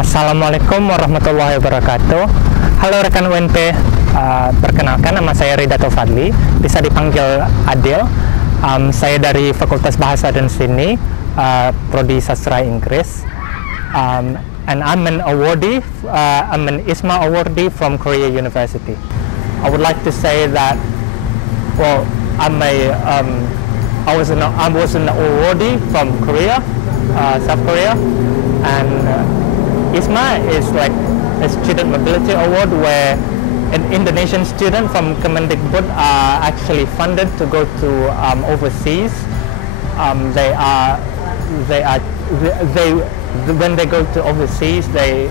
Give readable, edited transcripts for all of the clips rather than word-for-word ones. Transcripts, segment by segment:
Assalamualaikum warahmatullahi wabarakatuh. Halo rekan UNP, perkenalkan nama saya Ridhatul Fadhli, bisa dipanggil Adil. Saya dari Fakultas Bahasa dan Seni, Prodi Sastra Inggris. And I'm an awardee, I'm an IISMA awardee from Korea University. I would like to say that, well, I was an awardee from Korea, South Korea, and IISMA is like a student mobility award where an Indonesian student from Kemendikbud are actually funded to go to overseas. When they go to overseas, they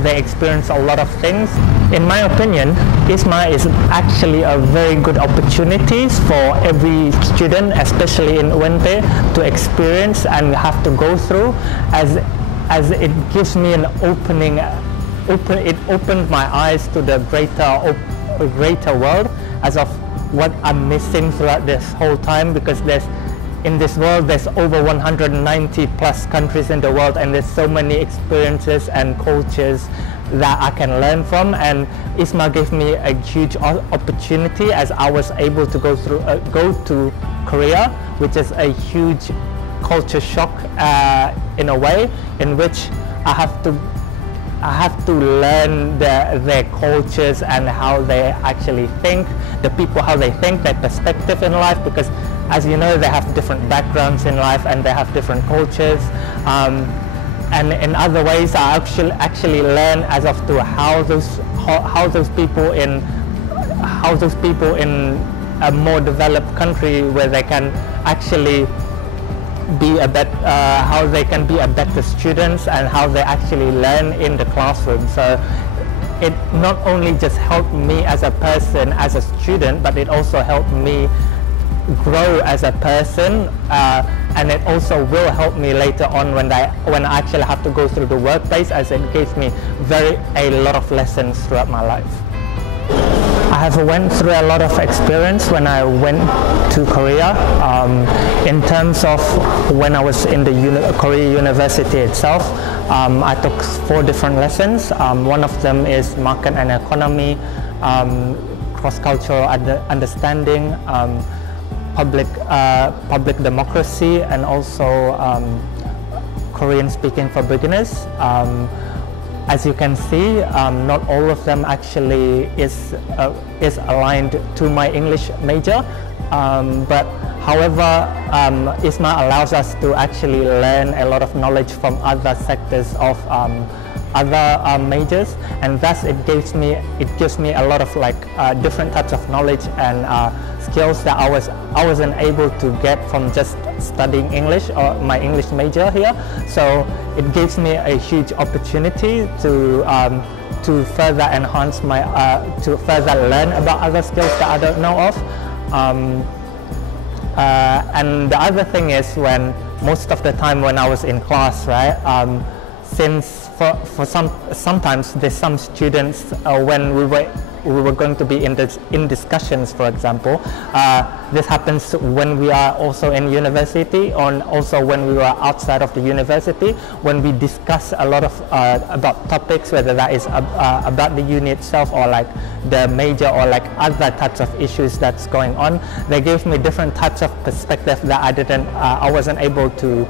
experience a lot of things. In my opinion, IISMA is actually a very good opportunity for every student, especially in UNP, to experience and have to go through, as it gives me an it opened my eyes to the greater world, as of what I'm missing throughout this whole time, because in this world there's over 190 plus countries in the world, and there's so many experiences and cultures that I can learn from, and IISMA gave me a huge opportunity, as I was able to go to Korea, which is a huge culture shock in a way, in which I have to learn their cultures and how they actually think, the people, how they think, their perspective in life, because as you know, they have different backgrounds in life and they have different cultures, and in other ways I actually learn as of to how those people in a more developed country, where they can actually be how they can be a better students, and how they actually learn in the classroom. So it not only just helped me as a person, as a student, but it also helped me grow as a person, and it also will help me later on when I actually have to go through the workplace, as it gives me a lot of lessons throughout my life. I have went through a lot of experience when I went to Korea, in terms of when I was in the Korea University itself. I took 4 different lessons. One of them is market and economy, cross-cultural understanding, public democracy, and also Korean speaking for beginners. As you can see, not all of them actually is aligned to my English major, but however, IISMA allows us to actually learn a lot of knowledge from other sectors of other majors, and thus it gives me a lot of different types of knowledge and skills that I wasn't able to get from just studying English or my English major here. So it gives me a huge opportunity to further enhance to further learn about other skills that I don't know of. And the other thing is, when most of the time when I was in class, right? Since sometimes there's some students, when we were going to be in discussions, for example, this happens when we are also in university, or also when we are outside of the university, when we discuss a lot of about topics, whether that is about the uni itself, or the major, or other types of issues that's going on. They gave me different types of perspective that I wasn't able to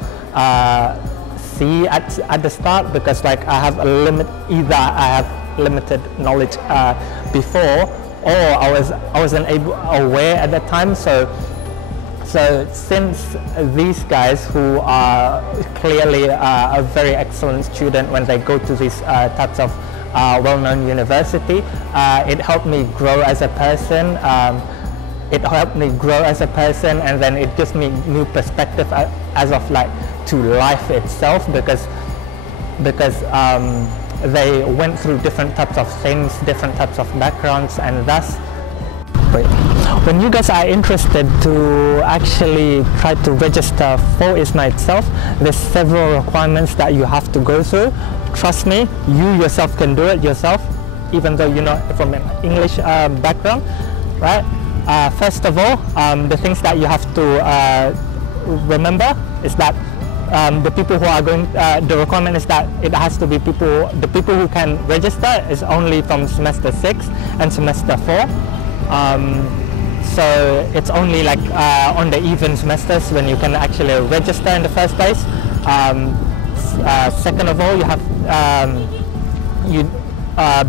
see at the start, because I have either I have limited knowledge before, or I wasn't aware at that time. So since these guys, who are clearly a very excellent student when they go to these types of well-known university, it helped me grow as a person. And then it gives me new perspective as of to life itself, because they went through different types of things, different types of backgrounds, and thus, when you guys are interested to actually try to register for IISMA itself, there's several requirements that you have to go through. Trust me, you yourself can do it yourself, even though you're not from an English background, right? First of all, the things that you have to remember is that the people who are going, the requirement is that it has to be the people who can register is only from semester 6 and semester 4. So it's only like on the even semesters when you can actually register in the first place. Second of all, you have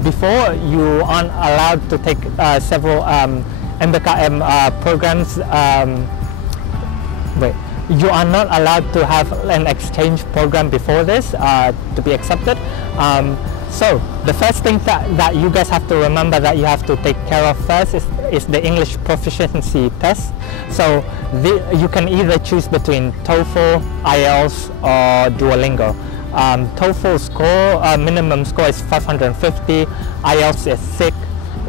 before you aren't allowed to take several MBKM programs. You are not allowed to have an exchange program before this to be accepted. So the first thing that you guys have to remember that you have to take care of first is the English proficiency test. So you can either choose between TOEFL, IELTS or Duolingo. TOEFL score, minimum score is 550, IELTS is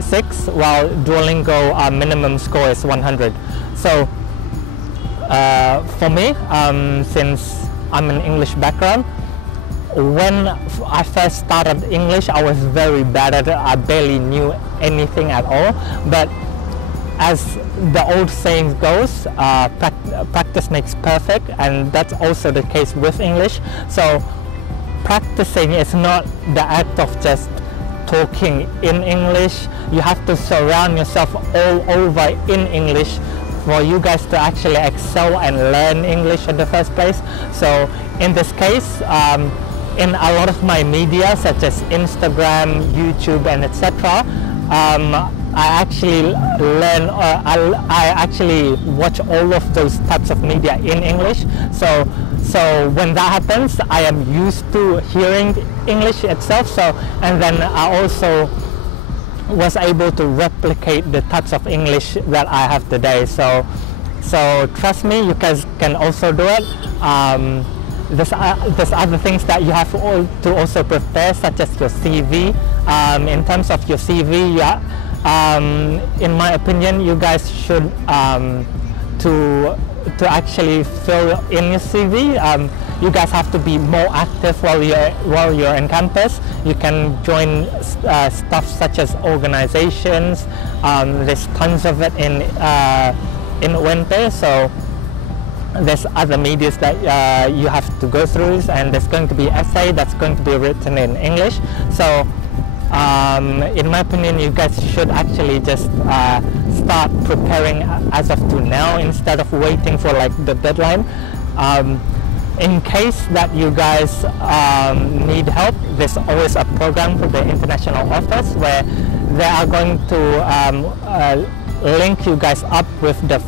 6, while Duolingo minimum score is 100. So for me, since I'm an English background, when I first started English, I was very bad at it. I barely knew anything at all. But as the old saying goes, practice makes perfect, and that's also the case with English. So practicing is not the act of just talking in English. You have to surround yourself all over in English for you guys to actually excel and learn English in the first place. So in this case, in a lot of my media such as Instagram, YouTube and etc., I actually learn, I actually watch all of those types of media in English. So when that happens, I am used to hearing English itself. So, and then I also was able to replicate the types of English that I have today. So trust me, you guys can also do it. There's other things that you have to also prepare, such as your CV. In terms of your CV, in my opinion, you guys should to actually fill in your CV. You guys have to be more active while you're in campus. You can join stuff such as organizations. There's tons of it in winter. So there's other medias that you have to go through, and there's going to be essay that's going to be written in English. So in my opinion, you guys should actually just start preparing as of to now instead of waiting for like the deadline. In case that you guys need help, there's always a program for the international office where they are going to link you guys up with the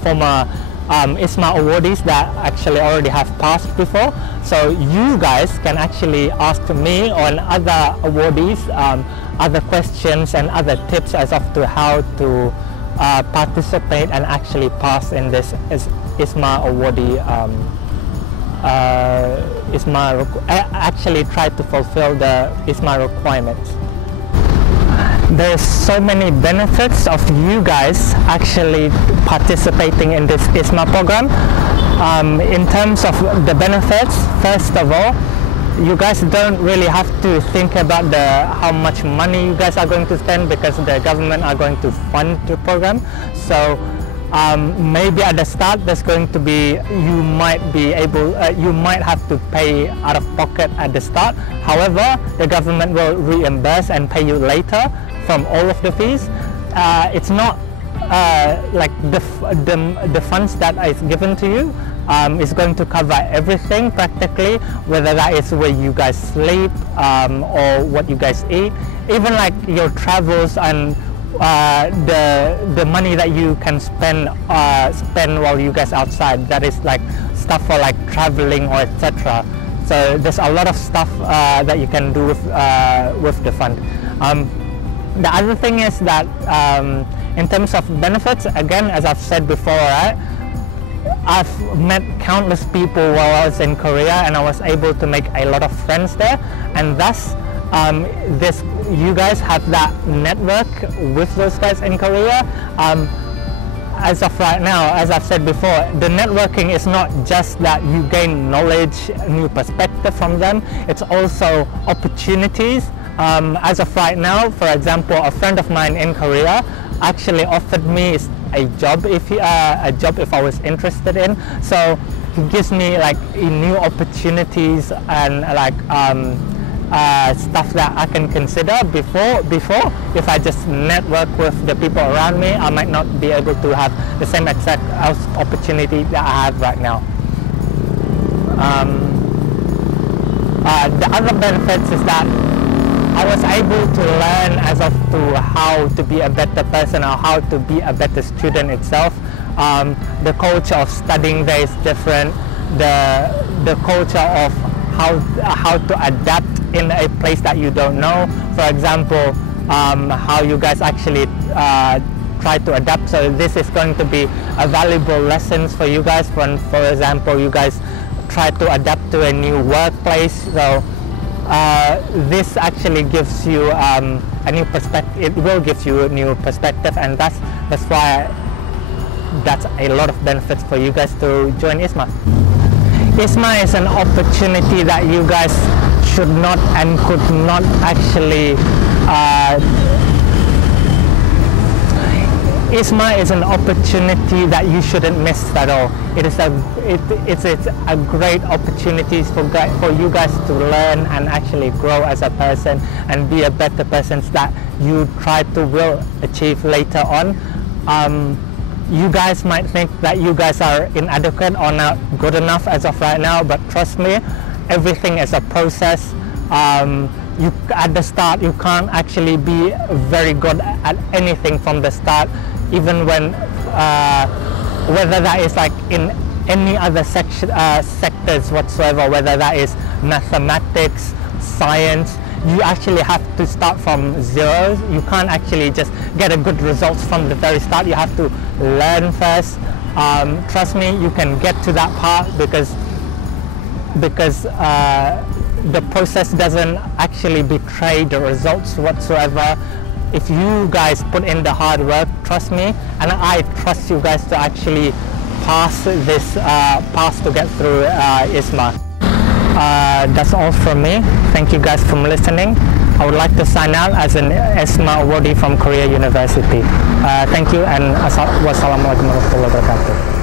former IISMA awardees that actually already have passed before. So you guys can actually ask me on other awardees, other questions and other tips as of to how to participate and actually pass in this IISMA awardee. Actually try to fulfill the IISMA requirements. There's so many benefits of you guys actually participating in this IISMA program. In terms of the benefits, first of all, you guys don't really have to think about how much money you guys are going to spend, because the government are going to fund the program. So maybe at the start there's going to be, you might have to pay out of pocket at the start. However, the government will reimburse and pay you later from all of the fees. It's not like the funds that is given to you is going to cover everything practically, whether that is where you guys sleep or what you guys eat, even like your travels and the money that you can spend while you guys outside. That is like stuff for like traveling or etc. So there's a lot of stuff that you can do with the fund. The other thing is that in terms of benefits, again, as I've said before, right, I've met countless people while I was in Korea, and I was able to make a lot of friends there, and thus you guys have that network with those guys in Korea. As of right now, as I've said before, the networking is not just that you gain knowledge, new perspective from them, it's also opportunities. As of right now, for example, a friend of mine in Korea actually offered me a job if I was interested in. So gives me like new opportunities and like stuff that I can consider before if I just network with the people around me, I might not be able to have the same exact opportunity that I have right now. The other benefits is that I was able to learn as of to how to be a better person or how to be a better student itself. The culture of studying there is different. The culture of how to adapt in a place that you don't know. For example, how you guys actually try to adapt. So this is going to be a valuable lessons for you guys. For example, you guys try to adapt to a new workplace. So this actually gives you a new perspective. It will give you a new perspective, and that's why that's a lot of benefits for you guys to join IISMA. IISMA is an opportunity that you guys should not and could not actually IISMA is an opportunity that you shouldn't miss at all. It's a great opportunity for you guys to learn and actually grow as a person and be a better person that you try to will achieve later on. You guys might think that you guys are inadequate or not good enough as of right now, but trust me, everything is a process. At the start, you can't actually be very good at anything from the start, even when whether that is like in any other sectors whatsoever, whether that is mathematics, science. You actually have to start from zero. You can't actually just get a good results from the very start. You have to learn first. Trust me, you can get to that part because the process doesn't actually betray the results whatsoever. If you guys put in the hard work, trust me, and I trust you guys to actually pass this to get through IISMA. That's all from me. Thank you guys for listening. I would like to sign out as an IISMA awardee from Korea University. Thank you, and wassalamualaikum warahmatullahi wabarakatuh.